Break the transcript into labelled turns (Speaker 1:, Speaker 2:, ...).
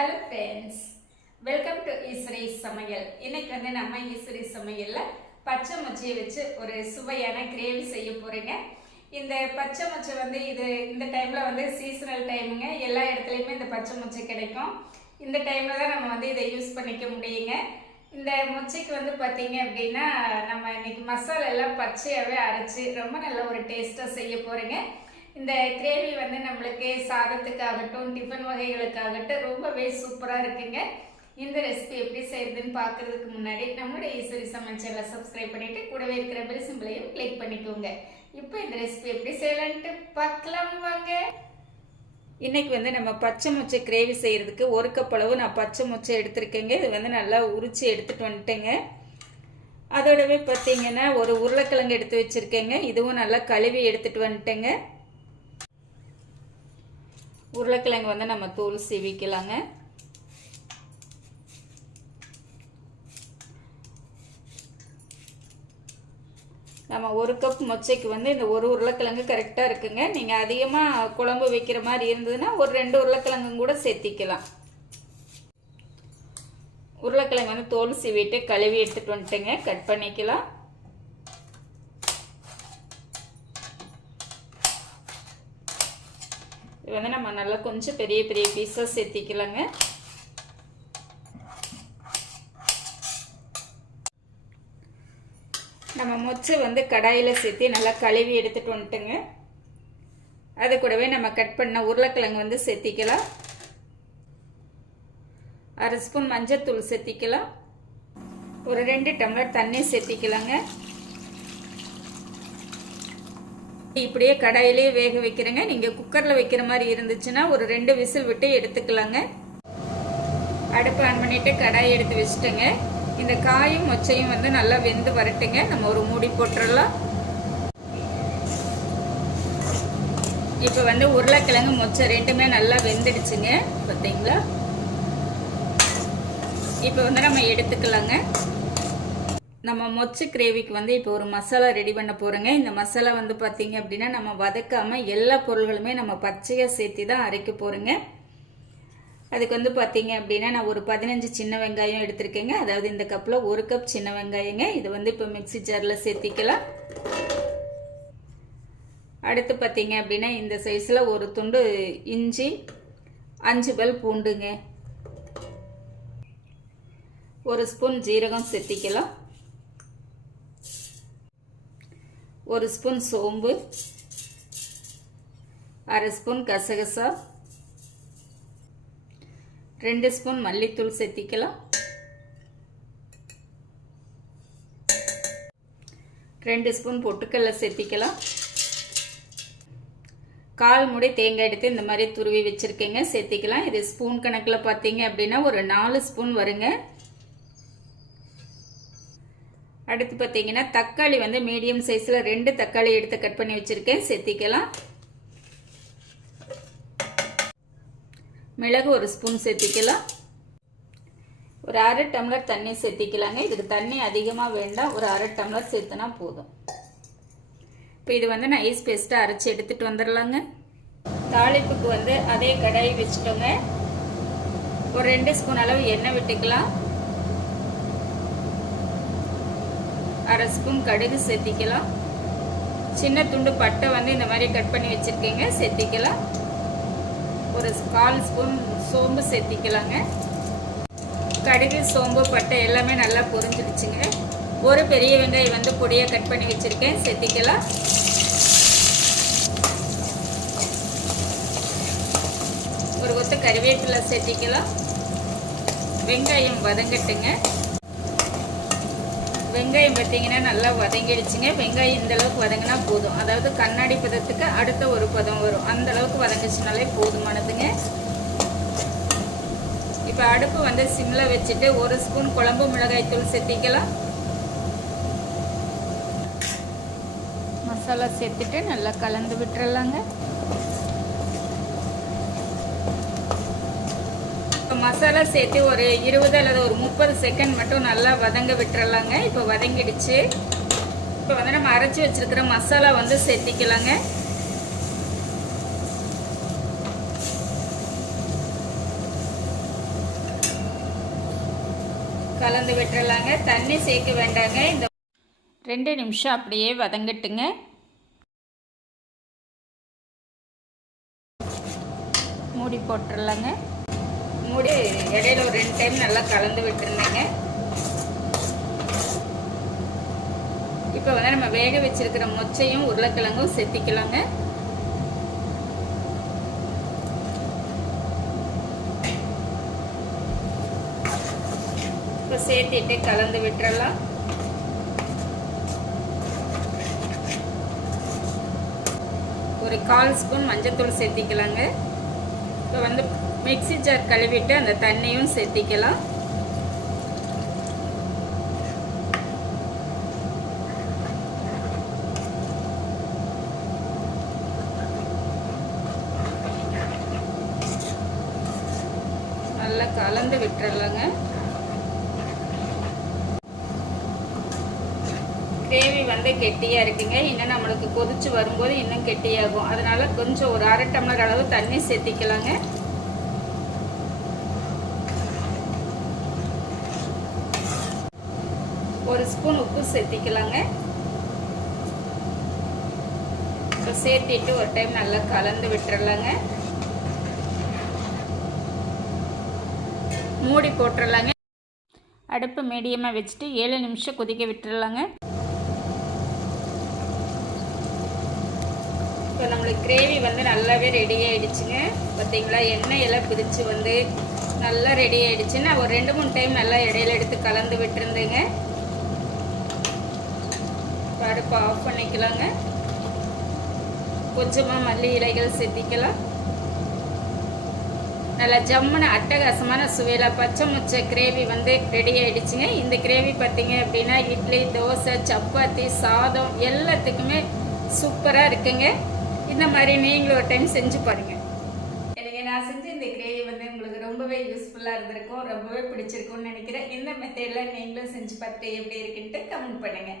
Speaker 1: Hello friends welcome to Eswari Samayal இன்னைக்கு வந்து நம்ம ஈஸ்வரி சமையலில் பச்சை மொச்சியை வச்சு ஒரு சுவையான கிரேவி செய்ய போகிறேங்க இந்த பச்சை மொச்சை வந்து இது இந்த டைமில் வந்து சீசனல் டைமுங்க எல்லா இடத்துலையுமே இந்த பச்சை மொச்சை கிடைக்கும். இந்த டைமில் தான் நம்ம வந்து இதை யூஸ் பண்ணிக்க முடியுங்க. இந்த மொச்சைக்கு வந்து பார்த்தீங்க அப்படின்னா நம்ம இன்னைக்கு மசாலா எல்லாம் பச்சையாகவே அரைச்சி ரொம்ப நல்ல ஒரு டேஸ்ட்டாக செய்ய போகிறேங்க இந்த கிரேவி வந்து நம்மளுக்கு சாதத்துக்காகட்டும் டிஃபன் வகைகளுக்காகட்டும் ரொம்பவே சூப்பராக இருக்குங்க. இந்த ரெசிபி எப்படி செய்யுதுன்னு பார்க்கறதுக்கு முன்னாடி நம்மளுடைய ஈஸ்வரி சமையல் சேனலை சப்ஸ்கிரைப் பண்ணிட்டு கூடவே இருக்கிற பெல் சிம்பிளையும் கிளிக் பண்ணிக்கோங்க. இப்போ இந்த ரெசிபி எப்படி செய்யலான்ட்டு பார்க்கலாம் வாங்க. இன்றைக்கி வந்து நம்ம பச்சை மொச்சை கிரேவி செய்கிறதுக்கு ஒரு கப் அளவு நான் பச்சை மொச்சை எடுத்திருக்கேங்க. இது வந்து நல்லா உரித்து எடுத்துகிட்டு வந்துட்டேங்க. அதோடவே பார்த்தீங்கன்னா ஒரு உருளைக்கிழங்கு எடுத்து வச்சுருக்கேங்க. இதுவும் நல்லா கழுவி எடுத்துகிட்டு வந்துட்டேங்க. உருளைக்கிழங்கு வந்து நம்ம தூள் சீவிக்கலாங்க. நம்ம ஒரு கப் மொச்சைக்கு வந்து இந்த ஒரு உருளைக்கிழங்கு கரெக்டாக இருக்குங்க. நீங்கள் அதிகமாக குழம்பு வைக்கிற மாதிரி இருந்ததுன்னா ஒரு ரெண்டு உருளைக்கிழங்கும் கூட சேர்த்திக்கலாம். உருளைக்கிழங்கு வந்து தோல் சீவிட்டு கழுவி எடுத்துகிட்டு வந்துட்டுங்க. கட் பண்ணிக்கலாம். இது வந்து நம்ம நல்லா கொஞ்சம் பெரிய பெரிய பீஸாக சேர்த்திக்கலாங்க. நம்ம மொச்சை வந்து கடாயில் சேர்த்து நல்லா கழுவி எடுத்துகிட்டு வந்துட்டுங்க. அது கூடவே நம்ம கட் பண்ண உருளைக்கிழங்கு வந்து சேர்த்திக்கலாம். அரை ஸ்பூன் மஞ்சத்தூள் சேர்த்திக்கலாம். ஒரு ரெண்டு டம்ளர் தண்ணி சேர்த்திக்கலாங்க. இப்படியே கடாயிலேயே வேக வைக்கிறேங்க. நீங்கள் குக்கரில் வைக்கிற மாதிரி இருந்துச்சுன்னா ஒரு ரெண்டு விசில் விட்டு எடுத்துக்கலாங்க. அடுப்பு ஆன் பண்ணிவிட்டு கடாயை எடுத்து வச்சுட்டேங்க. இந்த காயும் மொச்சையும் வந்து நல்லா வெந்து வரட்டுங்க. நம்ம ஒரு மூடி போட்டுடலாம் இப்போ வந்து உருளைக்கிழங்கு மொச்சை ரெண்டுமே நல்லா வெந்துடுச்சுங்க. பார்த்தீங்களா இப்போ வந்து நம்ம எடுத்துக்கலாங்க. நம்ம மொச்சை கிரேவிக்கு வந்து இப்போ ஒரு மசாலா ரெடி பண்ண போகிறோங்க இந்த மசாலா வந்து பார்த்தீங்க அப்படின்னா நம்ம வதக்காமல் எல்லா பொருள்களுமே நம்ம பச்சையாக சேர்த்து தான் அரைக்க போகிறோங்க அதுக்கு வந்து பார்த்தீங்க அப்படின்னா நான் ஒரு பதினஞ்சு சின்ன வெங்காயம் எடுத்திருக்கேங்க. அதாவது இந்த கப்பில் ஒரு கப் சின்ன வெங்காயங்க. இது வந்து இப்போ மிக்சி ஜாரில் சேர்த்திக்கலாம். அடுத்து பார்த்தீங்க அப்படின்னா இந்த சைஸில் ஒரு துண்டு இஞ்சி அஞ்சு பல் பூண்டுங்க. ஒரு ஸ்பூன் ஜீரகம் சேர்த்திக்கலாம். ஒரு ஸ்பூன் சோம்பு அரை ஸ்பூன் கசகசா ரெண்டு ஸ்பூன் மல்லித்தூள் சேர்த்திக்கலாம். ரெண்டு ஸ்பூன் பொட்டுக்கடலை சேர்த்திக்கலாம். கால் முடி தேங்காய் எடுத்து இந்த மாதிரி துருவி வச்சுருக்கேங்க சேர்த்திக்கலாம். இது ஸ்பூன் கணக்கில் பார்த்தீங்க அப்படின்னா ஒரு நாலு ஸ்பூன் வருங்க. அடுத்து பார்த்தீங்கன்னா தக்காளி வந்து மீடியம் சைஸில் ரெண்டு தக்காளி எடுத்து கட் பண்ணி வச்சுருக்கேன். சேர்த்திக்கலாம் மிளகு ஒரு ஸ்பூன் சேர்த்திக்கலாம் ஒரு அரை டம்ளர் தண்ணி சேர்த்திக்கலாங்க இதுக்கு தண்ணி அதிகமாக வேண்டாம். ஒரு அரை டம்ளர் சேர்த்துனா போதும். இப்போ இது வந்து நான் ஐஸ் பேஸ்ட்டாக அரைச்சி எடுத்துகிட்டு வந்துடலாங்க தாளிப்புக்கு வந்து அதே கடாயி வச்சுட்டோங்க ஒரு ரெண்டு ஸ்பூன் அளவு எண்ணெய் விட்டுக்கலாம். அரை ஸ்பூன் கடுகு சேர்த்திக்கலாம் சின்ன துண்டு பட்டை வந்து இந்த மாதிரி கட் பண்ணி வச்சுருக்கீங்க சேர்த்திக்கலாம் ஒரு கால் ஸ்பூன் சோம்பு சேர்த்திக்கலாங்க கடுகு சோம்பு பட்டை எல்லாமே நல்லா பொரிஞ்சிடுச்சுங்க. ஒரு பெரிய வெங்காயம் வந்து பொடியாக கட் பண்ணி வச்சுருக்கேன் சேர்த்திக்கலாம் ஒரு கொத்து கருவேப்பிலை சேர்த்திக்கலாம் வெங்காயம் வதங்கட்டுங்க. வெங்காயம் பார்த்தீங்கன்னா நல்லா வதங்கிடுச்சுங்க. வெங்காயம் இந்த அளவுக்கு வதங்கினா போதும். அதாவது கண்ணாடி பதத்துக்கு அடுத்த ஒரு பதம் வரும். அந்த அளவுக்கு வதங்கிச்சுனாலே போதுமானதுங்க. இப்போ அடுப்பு வந்து சிம்மில் வச்சுட்டு ஒரு ஸ்பூன் குழம்பு மிளகாய் தூள் சேர்த்திக்கலாம். மசாலா சேர்த்துட்டு நல்லா கலந்து விட்டுறலாங்க. மசாலா சேர்த்து ஒரு இருபது அல்லது ஒரு முப்பது செகண்ட் மட்டும் நல்லா வதங்க விட்டுறலாங்க. இப்போ வதங்கிடுச்சு. இப்போ வந்து நம்ம அரைச்சி வச்சிருக்கிற மசாலா வந்து சேர்த்திக்கலாங்க. கலந்து விட்டுறலாங்க. தண்ணி சேர்க்க வேண்டாங்க. இந்த ரெண்டு நிமிஷம் அப்படியே வதங்கட்டுங்க. மூடி போட்டுடலாங்க மூடி இடையில ஒரு ரெண்டு டைம் நல்லா கலந்து விட்டுருந்தேங்க. இப்போ வந்து நம்ம வேக வச்சிருக்கிற மொச்சையும் உருளைக்கிழங்கும் செத்திக்கலாங்க. இப்போ சேர்த்திட்டு கலந்து விட்டுறலாம். ஒரு கால் ஸ்பூன் மஞ்சத்தூள் சேர்த்திக்கலாங்க. இப்போ வந்து மிக்ஸி ஜார் கழுவிட்டு அந்த தண்ணியும் சேர்த்திக்கலாம். நல்லா கலந்து விட்டுறலாங்க. கிரேவி வந்து கெட்டியாக இருக்குங்க. இன்னும் நம்மளுக்கு கொதிச்சு வரும்போது இன்னும் கெட்டியாகும். அதனால கொஞ்சம் ஒரு அரை டம்ளர் அளவு தண்ணி சேர்த்திக்கலாங்க. ஒரு ஸ்பூன் உப்பு சேர்த்திக்கலாங்க. இப்போ சேர்த்திட்டு ஒரு டைம் நல்லா கலந்து விட்டுறலாங்க. மூடி போட்டுடலாங்க அடுப்பு மீடியமாக வச்சுட்டு ஏழு நிமிஷம் கொதிக்க விட்டுறலாங்க. இப்போ நம்மளுக்கு கிரேவி வந்து நல்லாவே ரெடி ஆகிடுச்சுங்க பார்த்தீங்களா எண்ணெய் எல்லாம் பிரித்து வந்து நல்லா ரெடி ஆயிடுச்சு நான் ஒரு ரெண்டு மூணு டைம் நல்லா இடையில எடுத்து கலந்து விட்டுருந்தேங்க. இப்போ அடுப்பை ஆஃப் பண்ணிக்கலாங்க. கொஞ்சமாக மல்லி இலைகள் சேர்த்திக்கலாம் நல்லா ஜம்முன அட்டகாசமான சுவையில் பச்சை முச்சை கிரேவி வந்து ரெடி ஆகிடுச்சிங்க இந்த கிரேவி பார்த்தீங்க அப்படின்னா இட்லி தோசை சப்பாத்தி சாதம் எல்லாத்துக்குமே சூப்பராக இருக்குங்க. இந்த மாதிரி நீங்களும் ஒரு டைம் செஞ்சு பாருங்க. எனக்கு நான் செஞ்ச இந்த கிரேவி வந்து உங்களுக்கு ரொம்பவே யூஸ்ஃபுல்லாக இருந்திருக்கும். ரொம்பவே பிடிச்சிருக்கும்னு நினைக்கிறேன். இந்த மெத்தடில் நீங்களும் செஞ்சு பார்த்துட்டு எப்படி இருக்குன்ட்டு கமெண்ட் பண்ணுங்கள்